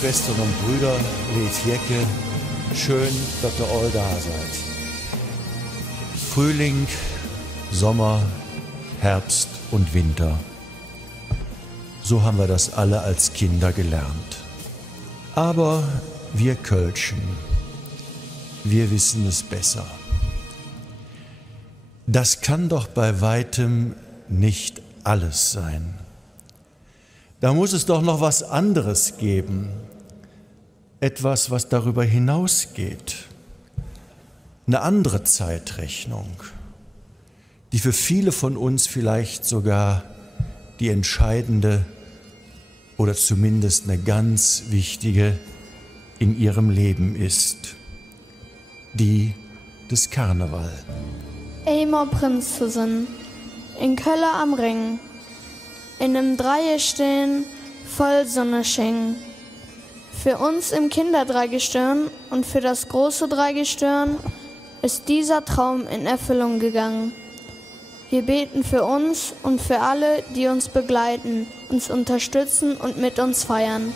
Schwestern und Brüder, les Jecke, schön, dass ihr all da seid. Frühling, Sommer, Herbst und Winter. So haben wir das alle als Kinder gelernt. Aber wir Kölschen, wir wissen es besser. Das kann doch bei weitem nicht alles sein. Da muss es doch noch was anderes geben, etwas, was darüber hinausgeht, eine andere Zeitrechnung, die für viele von uns vielleicht sogar die entscheidende oder zumindest eine ganz wichtige in ihrem Leben ist, die des Karneval. Eimer Prinzessin, in Kölle am Ring, in nem Dreie stehen, voll Sonnenschein. Für uns im Kinderdreigestirn und für das große Dreigestirn ist dieser Traum in Erfüllung gegangen. Wir beten für uns und für alle, die uns begleiten, uns unterstützen und mit uns feiern.